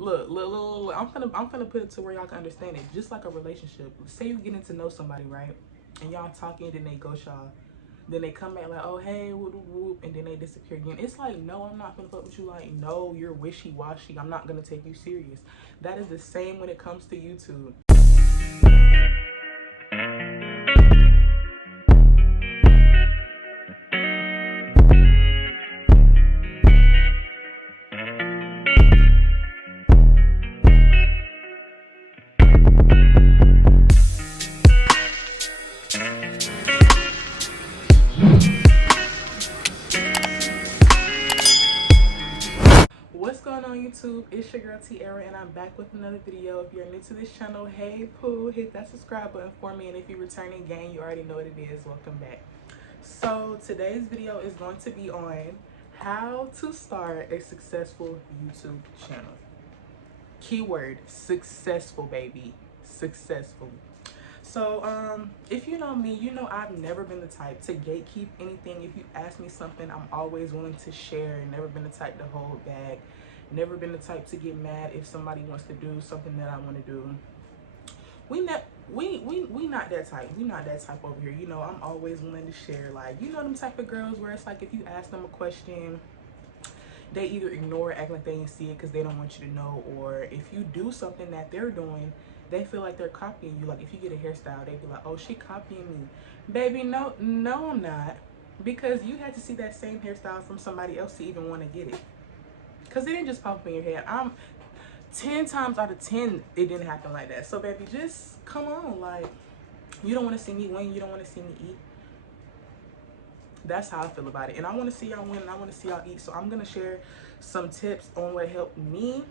look. I'm gonna put it to where y'all can understand it. Just like a relationship. Say you getting to know somebody, right? And y'all talking, then they ghost y'all. Then they come back like, oh hey, whoop whoop whoop, and then they disappear again. It's like, no, I'm not gonna fuck with you. Like, no, you're wishy washy. I'm not gonna take you serious. That is the same when it comes to YouTube. What's going on YouTube? It's your girl Tiara and I'm back with another video. If you're new to this channel, hey poo, hit that subscribe button for me, and if you're returning again, you already know what it is. Welcome back. So today's video is going to be on how to start a successful YouTube channel. Keyword successful, baby. Successful. So if you know me, you know I've never been the type to gatekeep anything. If you ask me something, I'm always willing to share. Never been the type to hold back. Never been the type to get mad if somebody wants to do something that I want to do. We not that type. We not that type over here. You know, I'm always willing to share. Like, you know them type of girls where it's like if you ask them a question, they either ignore it, act like they didn't see it because they don't want you to know, or if you do something that they're doing, they feel like they're copying you. Like if you get a hairstyle, they be like, oh, she copying me. Baby, no, no, I'm not. Because you had to see that same hairstyle from somebody else to even want to get it. Because it didn't just pop up in your head. I'm 10 times out of 10, it didn't happen like that. So baby, just come on. Like, you don't want to see me win, you don't want to see me eat. That's how I feel about it, and I want to see y'all win and I want to see y'all eat. So I'm gonna share some tips on what helped me.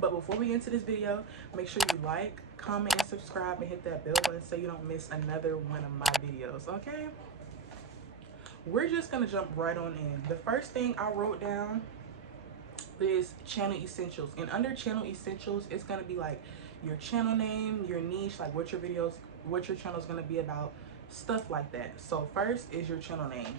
But before we get into this video, make sure you like, comment, and subscribe, and hit that bell button so you don't miss another one of my videos. Okay, we're just gonna jump right on in. The first thing I wrote down is channel essentials, and under channel essentials it's gonna be like your channel name, your niche, like what your channel is gonna be about, stuff like that. So first is your channel name.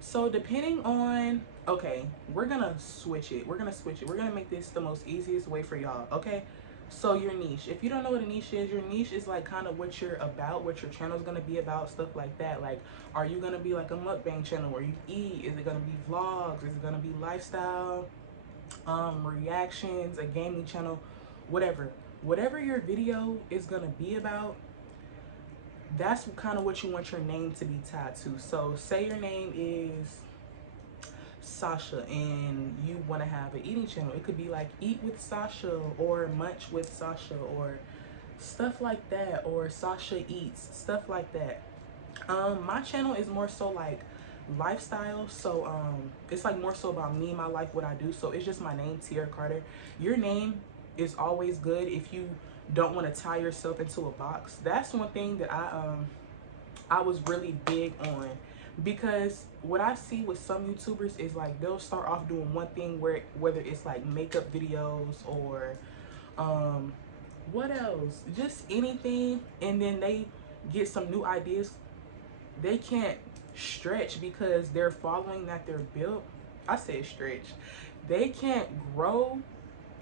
So depending on, okay, we're gonna switch it. We're gonna make this the most easiest way for y'all. Okay, so your niche, if you don't know what a niche is, your niche is like kind of what you're about, what your channel is gonna be about, stuff like that. Like, are you gonna be like a mukbang channel where you eat? Is it gonna be vlogs? Is it gonna be lifestyle, reactions, a gaming channel, whatever your video is gonna be about? That's kind of what you want your name to be tied to. So say your name is Sasha and you want to have an eating channel. It could be like Eat with Sasha or Munch with Sasha or stuff like that, or Sasha Eats, stuff like that. My channel is more so like lifestyle, so it's like more so about me, my life, what I do. So it's just my name, Tiara Carter. Your name is always good if you don't want to tie yourself into a box. That's one thing that I was really big on, because what I see with some YouTubers is like they'll start off doing one thing, whether it's like makeup videos or what else, just anything, and then they get some new ideas. They can't stretch because they're following that they're built. I said stretch. They can't grow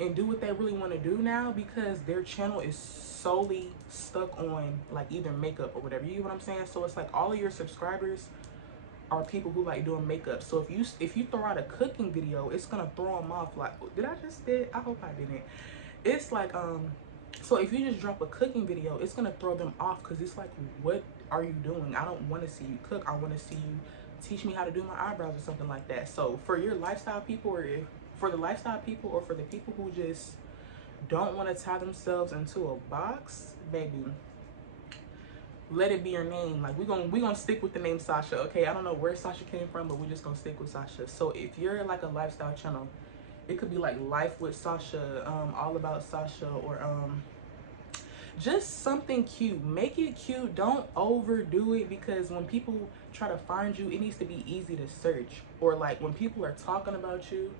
and do what they really want to do now because their channel is solely stuck on like either makeup or whatever. You know what I'm saying? So it's like all of your subscribers are people who like doing makeup. So if you throw out a cooking video, it's gonna throw them off. Like, did I just did? I hope I didn't. It's like so if you just drop a cooking video, it's gonna throw them off because it's like, what are you doing? I don't want to see you cook. I want to see you teach me how to do my eyebrows or something like that. So for your lifestyle people, or for the lifestyle people, or for the people who just don't want to tie themselves into a box, baby, let it be your name. Like, we gonna stick with the name Sasha. Okay, I don't know where Sasha came from, but we're just gonna stick with Sasha. So if you're like a lifestyle channel, it could be like Life with Sasha, All About Sasha, or just something cute. Make it cute. Don't overdo it, because when people try to find you, it needs to be easy to search. Or like when people are talking about you,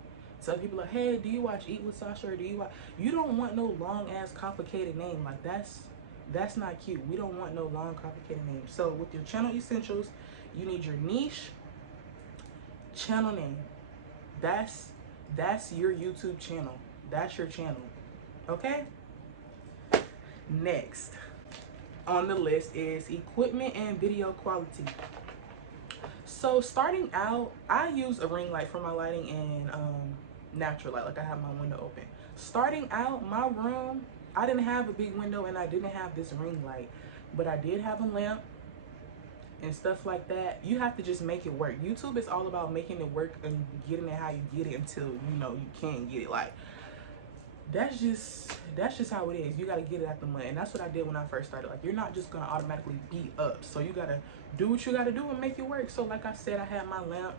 tell people like, hey, do you watch Eat with Sasha, or do you watch? You don't want no long ass complicated name. Like, that's not cute. We don't want no long complicated name. So with your channel essentials, you need your niche, channel name. That's your YouTube channel. that's your channel. Okay? Next on the list is equipment and video quality. So starting out, I use a ring light for my lighting and natural light, like I have my window open. Starting out, my room, I didn't have a big window and I didn't have this ring light, but I did have a lamp and stuff like that. You have to just make it work. YouTube is all about making it work and getting it how you get it until you know you can get it. Like that's just how it is. You got to get it out the mud, and that's what I did when I first started. Like, you're not just gonna automatically be up, so you gotta do what you gotta do and make it work. So like I said, I had my lamp.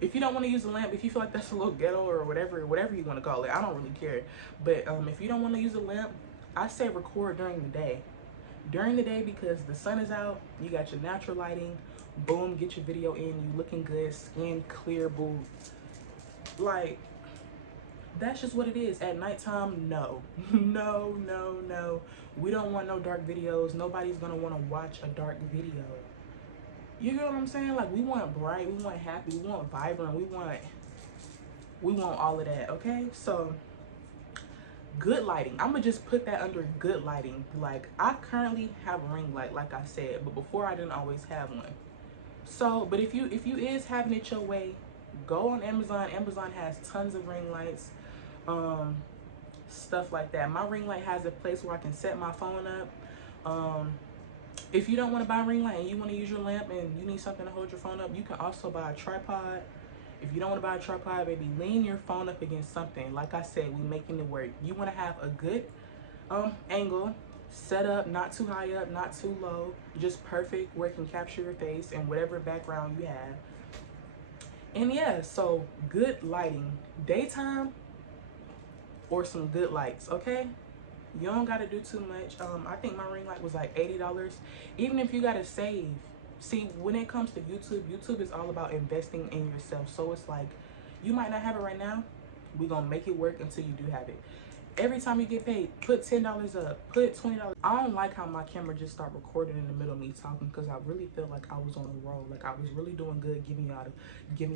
If you don't want to use a lamp, if you feel like that's a little ghetto or whatever you want to call it, I don't really care. But if you don't want to use a lamp, I say record during the day. During the day, because the sun is out, you got your natural lighting, boom, get your video in, you looking good, skin clear, boo. Like, that's just what it is. At nighttime, no. No. We don't want no dark videos. Nobody's gonna want to watch a dark video. You get what I'm saying? Like, we want bright, we want happy, we want vibrant, we want all of that, okay? So good lighting, I'm gonna just put that under good lighting. Like, I currently have a ring light, like I said, but before I didn't always have one. So, but if you is having it your way, go on Amazon. Amazon has tons of ring lights, stuff like that. My ring light has a place where I can set my phone up. If you don't want to buy a ring light and you want to use your lamp and you need something to hold your phone up, you can also buy a tripod. If you don't want to buy a tripod, baby, lean your phone up against something. Like I said, we making it work. You want to have a good angle, set up, not too high up, not too low, just perfect where it can capture your face and whatever background you have. And yeah, so good lighting, daytime, or some good lights, okay? You don't gotta do too much. I think my ring light was like $80. Even if you gotta save. See, when it comes to YouTube is all about investing in yourself. So it's like, you might not have it right now. We're gonna make it work until you do have it. Every time you get paid, put $10 up, put $20. I don't like how my camera just start recording in the middle of me talking, because I really feel like I was on a roll. Like, I was really doing good, giving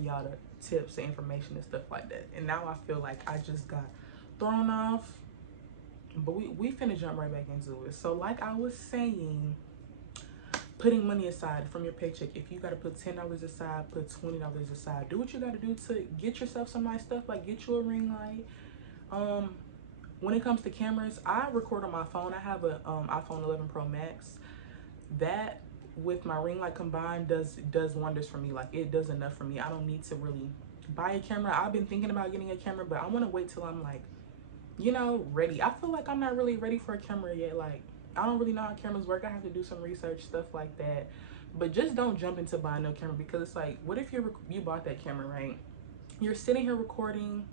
y'all the tips and information and stuff like that. And now I feel like I just got thrown off. But we finna jump right back into it. So like I was saying, putting money aside from your paycheck. If you gotta put $10 aside, put $20 aside. Do what you gotta do to get yourself some nice stuff. Like, get you a ring light. When it comes to cameras, I record on my phone. I have a iPhone 11 Pro Max. That with my ring light combined does wonders for me. Like, it does enough for me. I don't need to really buy a camera. I've been thinking about getting a camera, but I want to wait till I'm like, you know, ready. I feel like I'm not really ready for a camera yet. Like, I don't really know how cameras work. I have to do some research, stuff like that. But just don't jump into buying no camera, because it's like, what if you bought that camera, right? You're sitting here recording,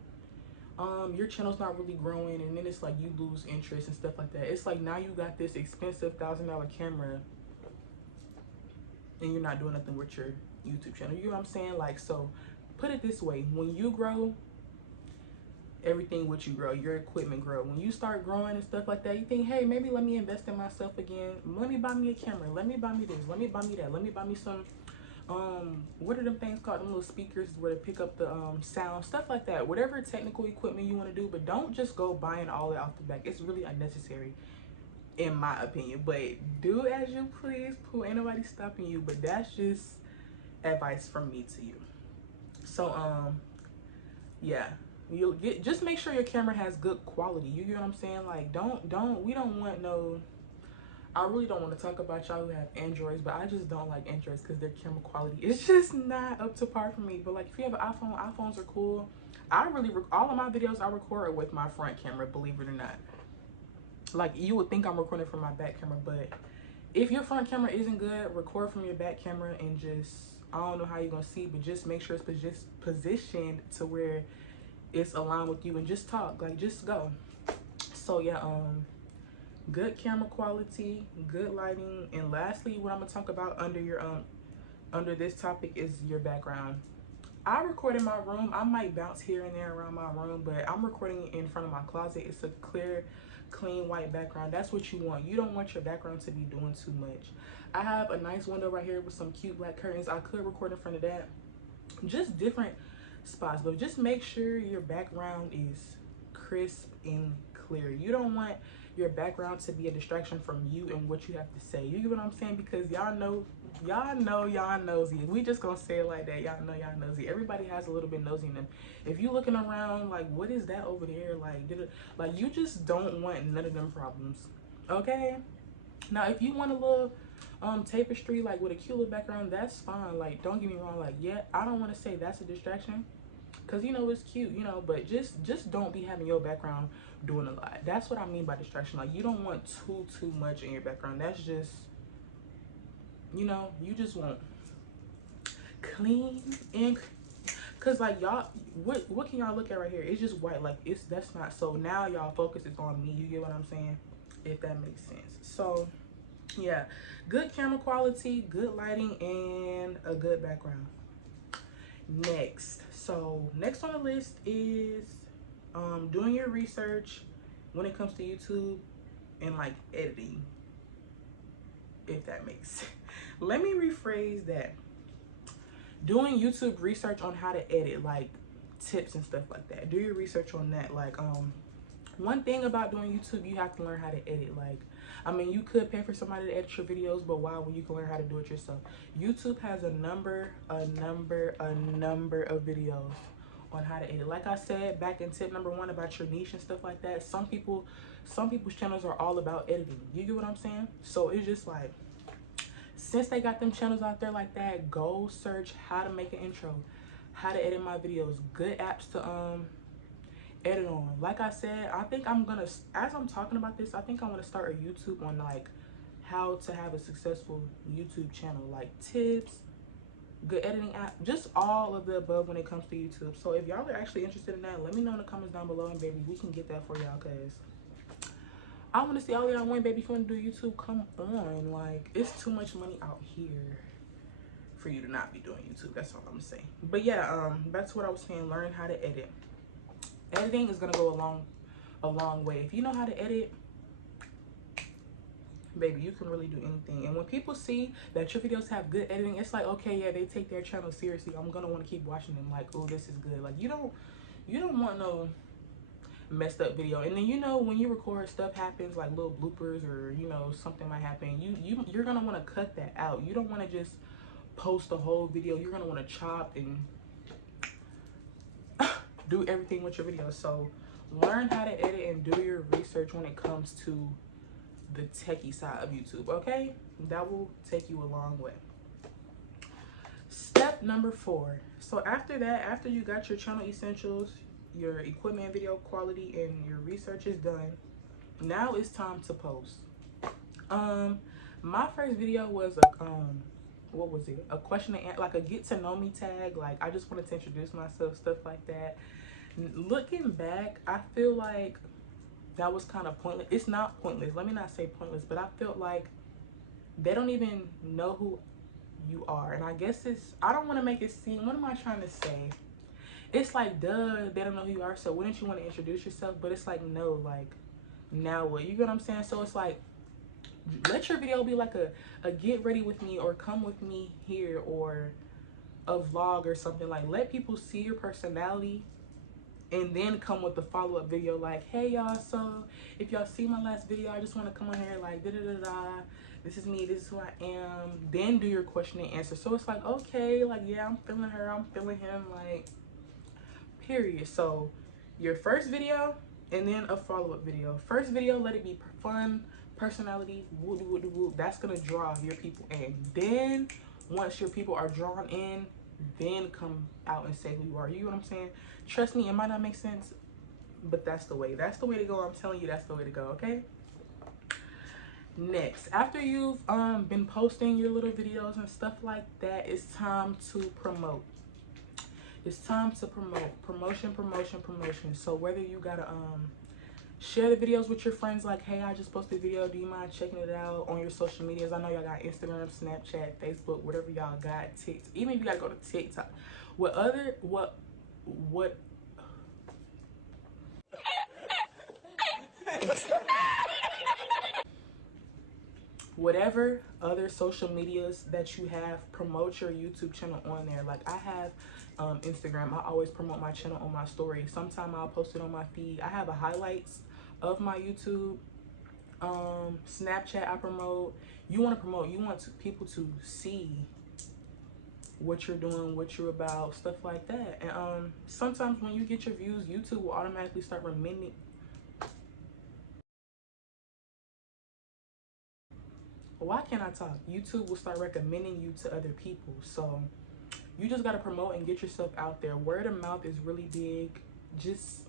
your channel's not really growing, and then it's like you lose interest and stuff like that. It's like, now you got this expensive $1,000 camera and you're not doing nothing with your YouTube channel. You know what I'm saying? Like, so put it this way, when you grow, everything with you grow, your equipment grow. When you start growing and stuff like that, you think, hey, maybe let me invest in myself again. Let me buy me a camera. Let me buy me this. Let me buy me that. Let me buy me some what are them things called? Them little speakers where to pick up the sound, stuff like that. Whatever technical equipment you want to do, but don't just go buying all it off the back. It's really unnecessary, in my opinion. But do as you please. Cool, ain't nobody stopping you. But that's just advice from me to you. So yeah. You'll get, just make sure your camera has good quality. You get what I'm saying? Like, we don't want no, I really don't want to talk about y'all who have Androids, but I just don't like Androids because their camera quality is just not up to par for me. But like, if you have an iPhone, iPhones are cool. All of my videos I record with my front camera, believe it or not. Like, you would think I'm recording from my back camera, but if your front camera isn't good, record from your back camera and just, I don't know how you're gonna see, but just make sure it's just positioned to where it's aligned with you, and just talk, like, just go. So yeah, good camera quality, good lighting, and lastly, what I'm gonna talk about under your under this topic is your background. I record in my room. I might bounce here and there around my room, but I'm recording in front of my closet. It's a clear, clean white background. That's what you want. You don't want your background to be doing too much. I have a nice window right here with some cute black curtains. I could record in front of that. Just different spots, but just make sure your background is crisp and clear. You don't want your background to be a distraction from you and what you have to say. You get what I'm saying? Because y'all nosy. We just gonna say it like that. Y'all know y'all nosy. Everybody has a little bit nosy in them. If you looking around like, what is that over there? Like you just don't want none of them problems. Okay? Now if you want a little tapestry like with a cute little background, that's fine. Like, don't get me wrong, like, yeah, I don't want to say that's a distraction, because you know it's cute, you know, but just don't be having your background doing a lot. That's what I mean by distraction. Like, you don't want too much in your background. That's just, you know, you just want clean and, because like y'all, what can y'all look at right here? It's just white. Like, that's not, so now y'all focus is on me. You get what I'm saying? If that makes sense. So yeah, good camera quality, good lighting, and a good background. Next on the list is doing your research when it comes to YouTube and like editing, if that makes sense. Let me rephrase that. Doing YouTube research on how to edit, like tips and stuff like that. Do your research on that. Like one thing about doing YouTube, you have to learn how to edit. Like, I mean, you could pay for somebody to edit your videos, but why, when you can learn how to do it yourself? YouTube has a number of videos on how to edit. Like I said back in tip number 1 about your niche and stuff like that, some people's channels are all about editing. You get what I'm saying? So it's just like, since they got them channels out there like that, go search how to make an intro, how to edit my videos, good apps to edit on. Like I said, I think I'm gonna, as I'm talking about this, I think I'm gonna start a YouTube on like how to have a successful YouTube channel, like tips, good editing app, just all of the above when it comes to YouTube. So if y'all are actually interested in that, let me know in the comments down below, and baby, we can get that for y'all, because I want to see all y'all win, baby. If you want to do YouTube, come on. Like, it's too much money out here for you to not be doing YouTube. That's all I'm gonna say. But yeah, that's what I was saying. Learn how to edit. Editing is gonna go a long way. If you know how to edit, baby, you can really do anything. And when people see that your videos have good editing, it's like, okay, yeah, they take their channel seriously. I'm gonna want to keep watching them. Like, oh, this is good. Like, you don't want no messed up video. And then, you know, when you record, stuff happens, like little bloopers, or you know, something might happen. You're gonna want to cut that out. You don't want to just post the whole video. You're gonna want to chop and do everything with your videos. So learn how to edit and do your research when it comes to the techie side of YouTube, okay? That will take you a long way. Step number 4. So after that, after you got your channel essentials, your equipment and video quality, and your research is done, now it's time to post. My first video was a what was it, a question and like a get to know me tag. Like, I just wanted to introduce myself, stuff like that. Looking back, I feel like that was kind of pointless. It's not pointless, let me not say pointless, but I felt like they don't even know who you are. And I guess it's, I don't want to make it seem, what am I trying to say? It's like, duh, they don't know who you are, so wouldn't you want to introduce yourself? But it's like, no, like, now what? You get what I'm saying? So it's like, let your video be like a get ready with me, or come with me here, or a vlog or something. Like, let people see your personality, and then come with the follow-up video like, hey y'all, so if y'all see my last video, I just want to come on here like this is me, this is who I am. Then do your question and answer. So it's like, okay, like, yeah, I'm feeling her, I'm feeling him, like, period. So your first video and then a follow-up video. First video, let it be fun, personality, woo. That's gonna draw your people in. Then once your people are drawn in, then come out and say who you are. You know what I'm saying? Trust me, it might not make sense, but that's the way. That's the way to go. I'm telling you, that's the way to go, okay? Next, after you've been posting your little videos and stuff like that, it's time to promote. It's time to promote. Promotion. So whether you gotta share the videos with your friends, like, hey, I just posted a video, do you mind checking it out on your social medias? I know y'all got Instagram, Snapchat, Facebook, whatever y'all got, TikTok. Even if you gotta go to TikTok, whatever other social medias that you have, promote your YouTube channel on there. Like, I have Instagram. I always promote my channel on my story. Sometime I'll post it on my feed. I have a highlights of my YouTube. Snapchat I promote. You want to promote, you want people to see what you're doing, what you're about, stuff like that. And sometimes when you get your views, YouTube will automatically start recommending. Why can't I talk? YouTube will start recommending you to other people. So you just gotta promote and get yourself out there. Word of mouth is really big. Just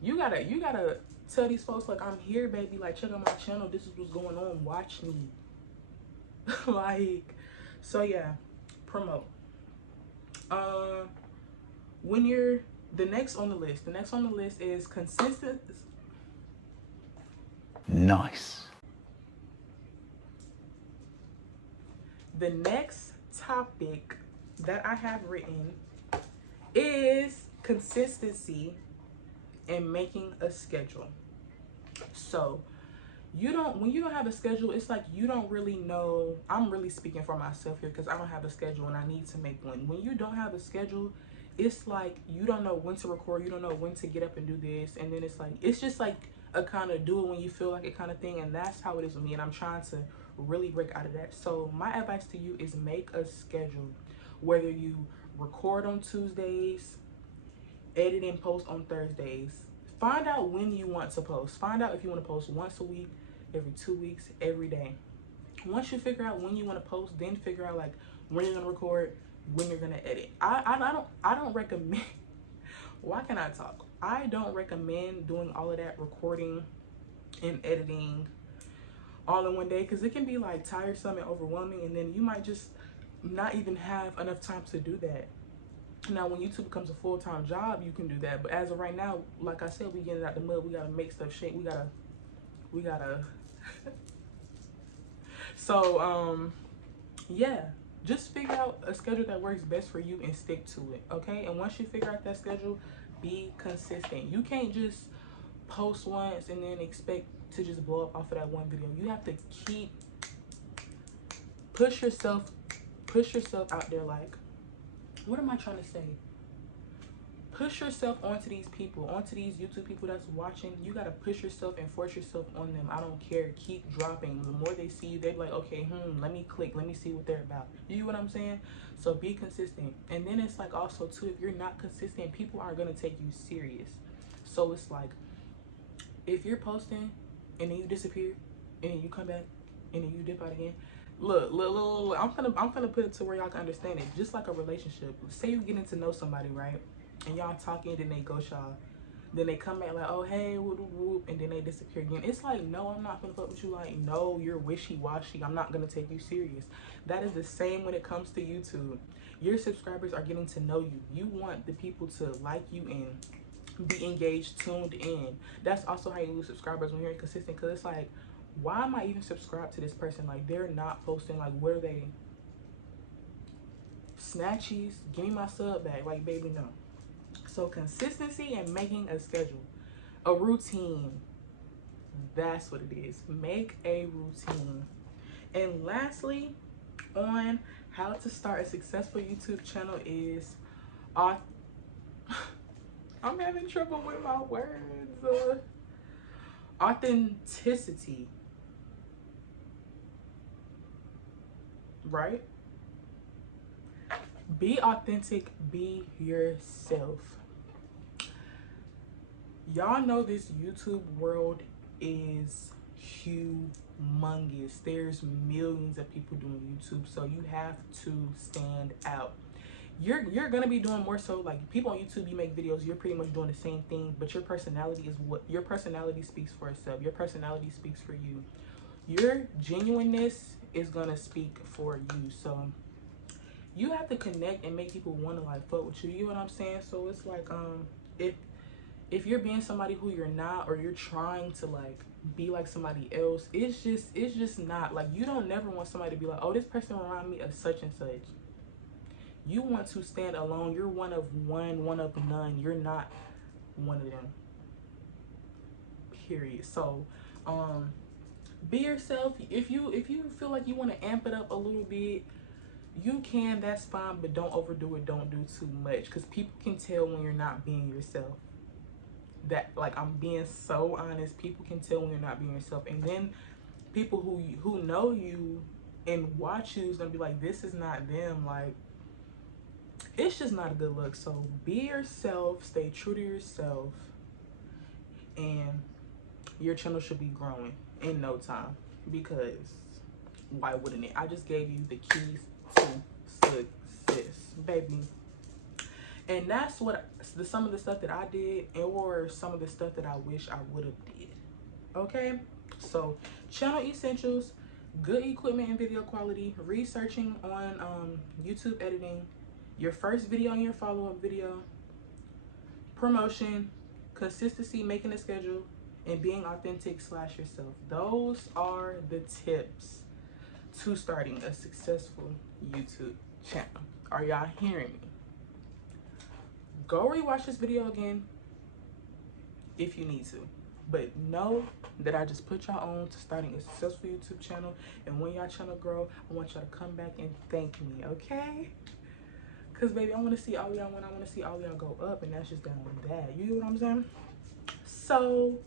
you gotta tell these folks, like, I'm here, baby. Like, check out my channel. This is what's going on. Watch me. Like, so yeah, promote. When you're the next on the list is consistent. Nice. The next topic that I have written is consistency and making a schedule. So when you don't have a schedule, it's like you don't really know. I'm really speaking for myself here because I don't have a schedule and I need to make one. When you don't have a schedule, it's like you don't know when to record, you don't know when to get up and do this, and then it's just like a kind of do it when you feel like it kind of thing. And that's how it is with me, and I'm trying to really break out of that. So my advice to you is make a schedule. Whether you record on Tuesdays, edit and post on Thursdays, find out when you want to post. Find out if you want to post once a week, every 2 weeks, every day. Once you figure out when you want to post, then figure out like when you're gonna record, when you're gonna edit. I don't recommend. Why can I talk? I don't recommend doing all of that recording and editing all in one day, because it can be like tiresome and overwhelming, and then you might just not even have enough time to do that. Now when YouTube becomes a full-time job, you can do that, but as of right now, like I said, we getting out the mud. We gotta make stuff shake. We gotta so yeah, just figure out a schedule that works best for you and stick to it, okay? And once you figure out that schedule, be consistent. You can't just post once and then expect to just blow up off of that one video. You have to keep push yourself out there. Like, what am I trying to say? Push yourself onto these people, onto these YouTube people that's watching. You gotta push yourself and force yourself on them. I don't care. Keep dropping. The more they see you, they're like, okay, let me click. Let me see what they're about. You know what I'm saying? So be consistent. And then it's like also too, if you're not consistent, people aren't gonna take you serious. So it's like, if you're posting and then you disappear and then you come back and then you dip out again. Look, I'm gonna put it to where y'all can understand it. Just like a relationship. Say you're getting to know somebody, right? And y'all talking, then they ghost y'all. Then they come back like, oh hey, whoop whoop, and then they disappear again. It's like, no, I'm not gonna fuck with you. Like, no, you're wishy-washy. I'm not gonna take you serious. That is the same when it comes to YouTube. Your subscribers are getting to know you. You want the people to like you and be engaged, tuned in. That's also how you lose subscribers when you're inconsistent, because it's like, why am I even subscribed to this person? Like, they're not posting. Like, what are they? Snatchies, give me my sub back. Like, baby, no. So consistency and making a schedule, a routine. That's what it is. Make a routine. And lastly, on how to start a successful YouTube channel is I'm having trouble with my words. Authenticity. Right? Be authentic, be yourself. Y'all know this YouTube world is humongous. There's millions of people doing YouTube, so you have to stand out. You're gonna be doing more so, like, people on YouTube, you make videos, you're pretty much doing the same thing, but your personality speaks for itself. Your personality speaks for you. Your genuineness is gonna speak for you. So you have to connect and make people want to like fuck with you. You know what I'm saying? So it's like, if you're being somebody who you're not, or you're trying to like be like somebody else, it's just not like, you don't never want somebody to be like, oh, this person around me is such and such. You want to stand alone. You're one of none. You're not one of them, period. So be yourself. If you feel like you want to amp it up a little bit, You can, that's fine, but don't overdo it. Don't do too much, because people can tell when you're not being yourself. That, like, I'm being so honest, people can tell when you're not being yourself. And then people who know you and watch you is gonna be like, this is not them. Like, it's just not a good look. So be yourself, stay true to yourself, and your channel should be growing in no time, because why wouldn't it? I just gave you the keys to success, baby. And that's what some of the stuff that I did, or some of the stuff that I wish I would have did. Okay, so channel essentials, good equipment and video quality, researching on YouTube editing, your first video and your follow-up video, promotion, consistency, making a schedule, and being authentic / yourself. Those are the tips to starting a successful YouTube channel. Are y'all hearing me? Go rewatch this video again if you need to. But know that I just put y'all on to starting a successful YouTube channel. And when y'all channel grow, I want y'all to come back and thank me, okay? Because, baby, I want to see all y'all when I want to see all y'all go up. And that's just down with that. You know what I'm saying? So,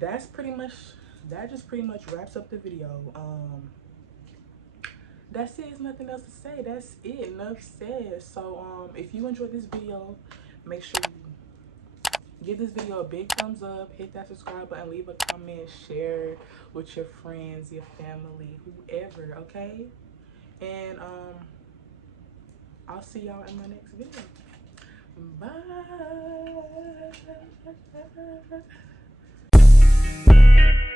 that just pretty much wraps up the video. That's it. There's nothing else to say. That's it. Enough said. So if you enjoyed this video, make sure you give this video a big thumbs up, hit that subscribe button, leave a comment, share with your friends, your family, whoever, okay? And I'll see y'all in my next video. Bye.